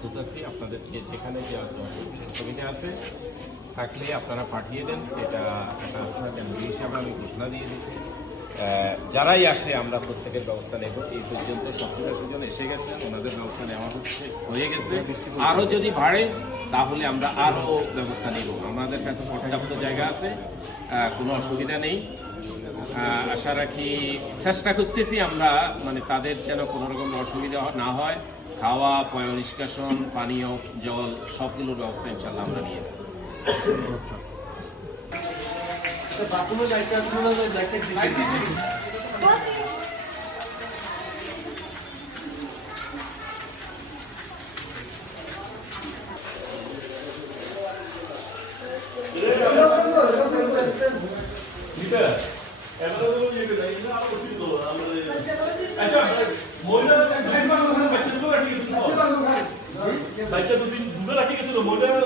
প্রস্তুত আছি। আপনাদের যেখানে যে অসুবিধা আছে থাকলে আপনারা পাঠিয়ে দেন। এটা একটা আস্থা কেন্দ্র হিসাবে আমি ঘোষণা দিয়ে দিচ্ছি। যারাই আসে আমরা প্রত্যেকের ব্যবস্থা নেব। এই পর্যন্ত 70-80 জন এসে গেছেন, ওনাদের ব্যবস্থা নেওয়া হয়ে গেছে। আরও যদি বাড়ে তাহলে আমরা আরও ব্যবস্থা নেব। আমাদের কাছে পর্যাপ্ত জায়গা আছে, কোনো অসুবিধা নেই। আশা রাখি, চেষ্টা করতেছি আমরা মানে তাদের যেন কোনো রকম অসুবিধা না হয়। খাওয়া, পয় নিষ্কাশন, পানীয় জল সবগুলোর ব্যবস্থা ইনশাল্লাহ আমরা নিয়েছি। বাচ্চা দুটো রাখি গেছিল মোটা এখন